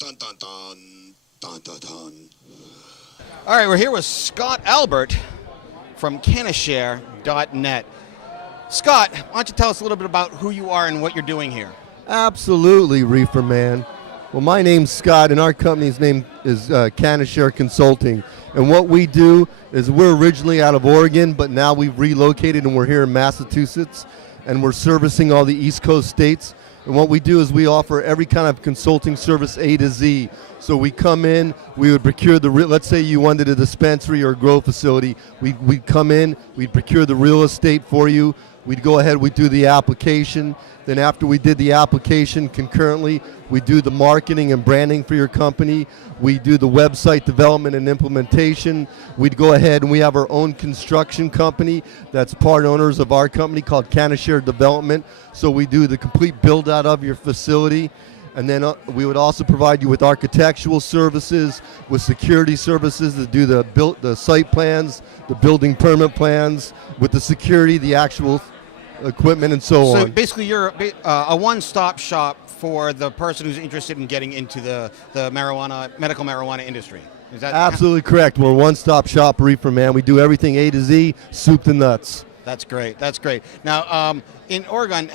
Dun dun dun dun dun dun. All right, we're here with Scott Albert from CannaShare.net. Scott, why don't you tell us a little bit about who you are and what you're doing here? Absolutely, Reefer Man. Well, my name's Scott, and our company's name is CannaShare Consulting. And what we do is we're originally out of Oregon, but now we've relocated and we're here in Massachusetts, and we're servicing all the East Coast states. And what we do is we offer every kind of consulting service A to Z. So we come in, we would procure let's say you wanted a dispensary or a grow facility, we'd come in, we'd procure the real estate for you, we'd go ahead, we'd do the application. Then after we did the application concurrently, we do the marketing and branding for your company. We do the website development and implementation. We'd go ahead and we have our own construction company that's part owners of our company called CannaShare Development. So we do the complete build out of your facility. And then we would also provide you with architectural services, with security services to do the site plans, the building permit plans, with the security, the actual equipment, and so on. So basically you're a one-stop shop for the person who's interested in getting into the medical marijuana industry. Is that absolutely correct? We're a one-stop shop, Reefer Man. We do everything A to Z, soup to nuts. That's great. That's great. Now, in Oregon,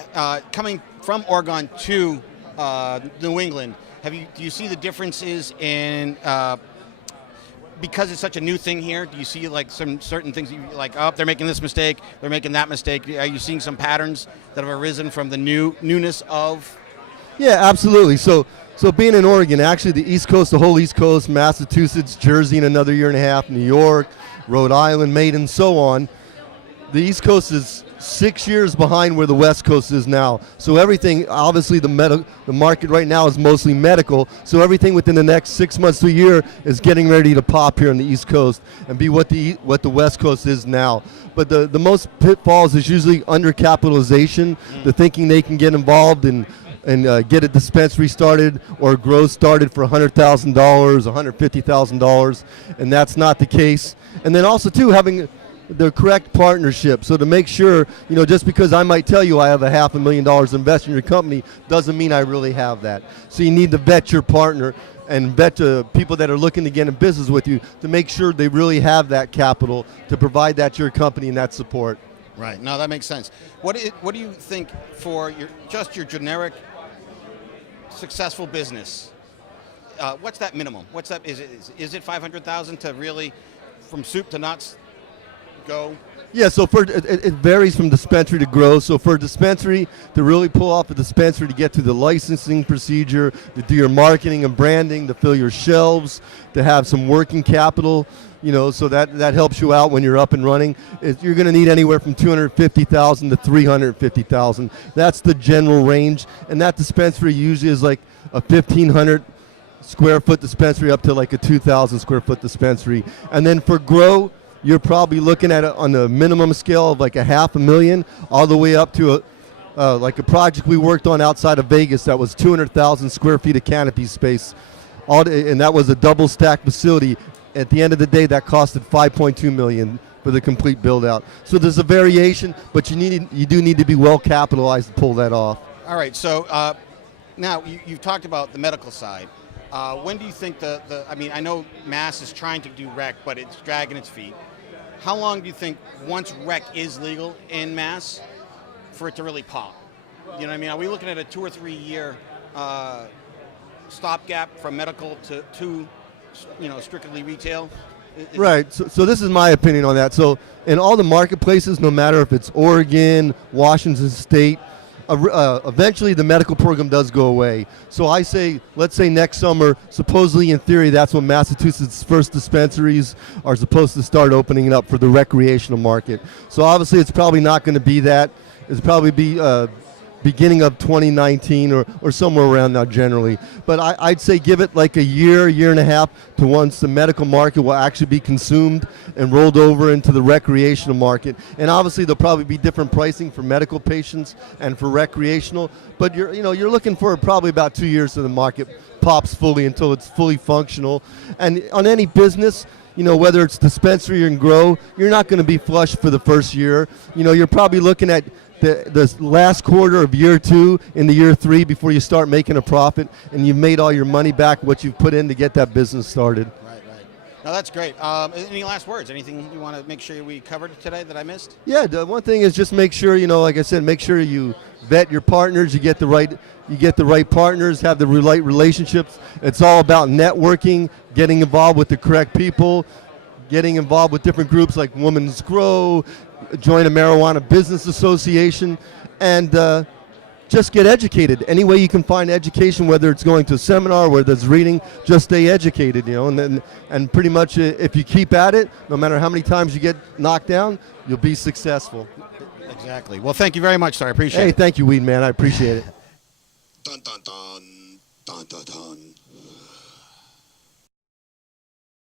coming from Oregon to New England, do you see the differences in because it's such a new thing here? Do you see like some certain things like, oh, they're making this mistake, they're making that mistake? Are you seeing some patterns that have arisen from the newness of? Yeah, absolutely. So being in Oregon, actually the East Coast, the whole East Coast, Massachusetts, Jersey in another year and a half, New York, Rhode Island, Maine, and so on. The East Coast is 6 years behind where the West Coast is now. So everything, obviously the market right now is mostly medical, so everything within the next 6 months to a year is getting ready to pop here on the East Coast and be what the West Coast is now. But the most pitfalls is usually undercapitalization, the thinking they can get involved and get a dispensary started or grow started for $100,000, $150,000, and that's not the case. And then also too, having the correct partnership. So to make sure, just because I might tell you I have $500,000 invested in your company doesn't mean I really have that. So you need to vet your partner and vet people that are looking to get in business with you to make sure they really have that capital to provide that to your company and that support. Right. No, that makes sense. What do you think for your generic successful business? What's that minimum? What's that? Is it $500,000 to really, from soup to nuts, go? Yeah, so it varies from dispensary to grow. So for a dispensary, to really pull off a dispensary, to get to the licensing procedure, to do your marketing and branding, to fill your shelves, to have some working capital, so that helps you out when you're up and running. You're going to need anywhere from $250,000 to $350,000. That's the general range, and that dispensary usually is like a 1,500 square foot dispensary up to like a 2,000 square foot dispensary. And then for grow, you're probably looking at it on the minimum scale of like $500,000 all the way up to like a project we worked on outside of Vegas that was 200,000 square feet of canopy space, and that was a double stack facility. At the end of the day, that costed $5.2 million for the complete build out. So there's a variation, but you do need to be well capitalized to pull that off. All right. So now you've talked about the medical side. When do you think I know Mass is trying to do rec, but it's dragging its feet. How long do you think, once rec is legal in Mass, for it to really pop? You know what I mean? Are we looking at a 2 or 3 year stopgap from medical to strictly retail? Right. So this is my opinion on that. So in all the marketplaces, no matter if it's Oregon, Washington State, eventually the medical program does go away. So I say, let's say next summer, supposedly in theory, that's when Massachusetts' first dispensaries are supposed to start opening up for the recreational market. So obviously it's probably not going to be that. It's probably be beginning of 2019 or somewhere around now generally. But I'd say give it like a year and a half to once the medical market will actually be consumed and rolled over into the recreational market. And obviously there'll probably be different pricing for medical patients and for recreational. But you're looking for probably about 2 years till the market pops fully until it's fully functional. And on any business, whether it's dispensary and grow, you're not going to be flush for the first year. You're probably looking at the last quarter of year 2 into year 3 before you start making a profit, and you've made all your money back, what you've put in to get that business started. Right. No, that's great. Any last words? Anything you want to make sure we covered today that I missed? Yeah, the one thing is just make sure, like I said, make sure you vet your partners, you get the right partners, have the right relationships. It's all about networking, getting involved with the correct people, getting involved with different groups like Women's Grow, join a marijuana business association, and just get educated. Any way you can find education, whether it's going to a seminar, whether it's reading, just stay educated, and pretty much if you keep at it, no matter how many times you get knocked down, you'll be successful. Exactly. Well, thank you very much, sir. I appreciate it. Hey, thank you, Weed Man. I appreciate it. Dun dun dun dun dun dun.